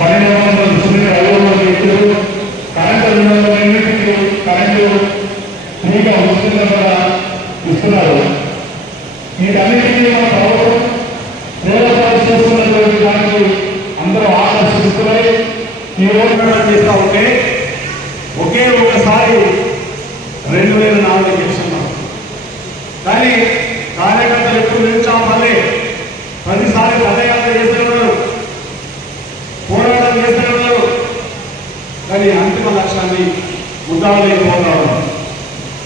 పన్నెండు వందల తొమ్మిది కరెంటు కరెంటు ఫ్రీగా ఉచితంగా కూడా ఇస్తున్నారు. వీటన్నిటికీ మన ప్రభుత్వం నిరంతరం దానికి అందరూ ఆకర్షిస్తున్నాయి ఈ రోజు చేస్తా ఉంటే ఒకే ఒకసారి రెండు వేల నాలుగు గెలుచున్నాం కానీ కార్యకర్తలు ఎప్పుడు నిలిచాం మళ్ళీ ప్రతిసారి పదయాత్ర చేస్తే అంతిమ లక్ష్యాన్ని ముద్దాలేకపోతా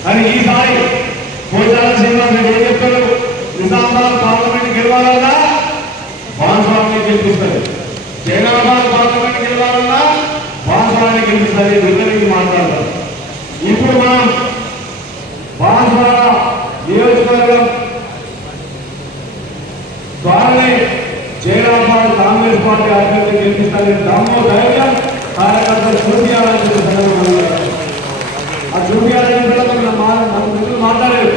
కానీ ఈసారి పోచాల శ్రీనివాస్ ఏం చెప్తారు నిజామాబాద్ పార్లమెంట్ గెలవాలన్నా బాన్స్వామిని గెలిపిస్తారు జైనాబాద్ పార్లమెంట్ గెలవాలన్నా బాన్స్వామిని గెలిపిస్తారు ఇద్దరికి మాట్లాడతారు. ఇప్పుడు మనం బాన్స్వాడ నియోజకవర్గం ద్వారానే జైనాబాద్ కాంగ్రెస్ పార్టీ అభ్యర్థి గెలిపిస్తారని దమ్ము ధైర్యం కార్యకర్తలు చూపించాలని చెప్పి సందర్భంగా ఆ చూపించాలని కూడా మన మా- మన మిత్రులు మాట్లాడారు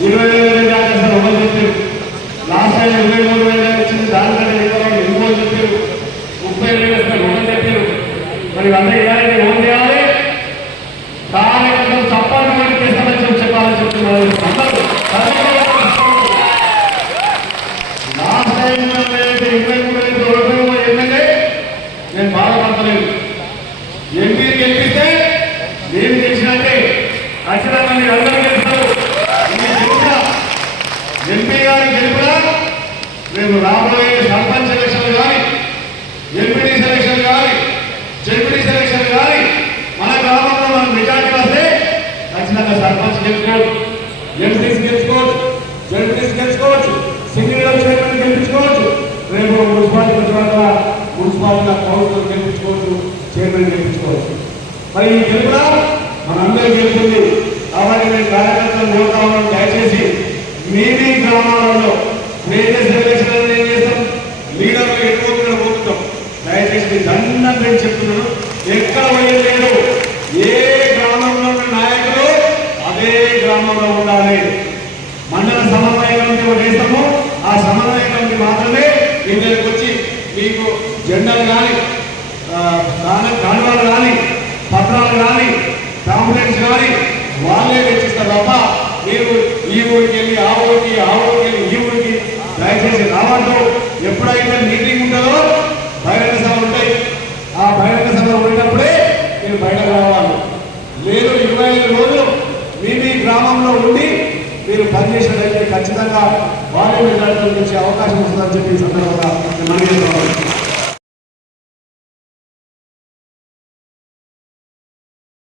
ఇరవై వేల వేలు చేస్తారు ఒకరు చెప్పారు లాస్ట్ టైం ఇరవై మూడు వేల వచ్చింది దానికంటే ఎక్కువ ఇంకో చెప్పారు ముప్పై వేలు వేస్తారు ఒకరు చెప్పారు మరి ఇవన్నీ ఇలాంటి ఏం చేయాలి కార్యక్రమం చప్పాటు మీద చేస్తామని చెప్పి చెప్పాలని చెప్తున్నారు అందరూ లాస్ట్ టైం ఏదైతే ఇరవై మూడు వేలు ఓడిపోయిన ఎమ్మెల్యే నేను బాధపడతలేదు ఎంపీ గెలిపిస్తే నేను గెలిచినట్టే. ఖచ్చితంగా మీరు అందరూ గారి గెలుపున మేము రాబోయే సర్పంచ్ ఎలక్షన్ కానీ ఎంపీటీ సెలక్షన్ కానీ జెడ్పీడీ సెలక్షన్ కానీ మన గ్రామంలో మనం మెజార్టీ వస్తే ఖచ్చితంగా సర్పంచ్ గెలుచుకోవచ్చు ఎంపీస్ గెలుచుకోవచ్చు జెడ్పీస్ గెలుచుకోవచ్చు సింగిల్ చైర్మన్ గెలిపించుకోవచ్చు రేపు మున్సిపాలిటీ వచ్చిన మున్సిపాలిటీ కౌన్సిలర్ గెలిపించుకోవచ్చు చైర్మన్ గెలిపించుకోవచ్చు. మరి ఈ గెలుపున మనందరూ గెలుపుంది కాబట్టి మేము కార్యకర్తలు కోరుతా ఉన్నాను దయచేసి గ్రామాలలో మీ గ్రామాలలో మేజర్ ఎలక్షన్ ఏం చేస్తాం? లీడర్లు ఎక్కువ ఇక్కడ పోతుంటాం. దయచేసి మీ దండం నేను చెప్తున్నాను. ఎక్కడ పోయలేదు ఏ గ్రామంలో ఉన్న నాయకులు అదే గ్రామంలో ఉండాలి. మండల సమన్వయ కమిటీ ఒకటి వేస్తాము. ఆ సమన్వయ కమిటీ మాత్రమే ఇక్కడికి వచ్చి మీకు జెండాలు కానీ కాండవాలు కానీ పత్రాలు కానీ కాంప్లైంట్స్ కానీ వాళ్ళే తెచ్చిస్తారు తప్ప మీరు ఈ ఊరికి వెళ్ళి ఆ ఊరికి ఆ ఊరికి వెళ్ళి ఈ ఊరికి దయచేసి రావద్దు. ఎప్పుడైతే మీటింగ్ ఉంటుందో బహిరంగ సభలు ఉంటాయి. ఆ బహిరంగ సభలు ఉన్నప్పుడే మీరు బయటకు రావాలి. లేదు ఇరవై ఐదు రోజులు మీ మీ గ్రామంలో ఉండి మీరు పనిచేసినట్లయితే ఖచ్చితంగా వాళ్ళే మెజార్టీలు అవకాశం వస్తుందని చెప్పి సందర్భంగా నేను మనవి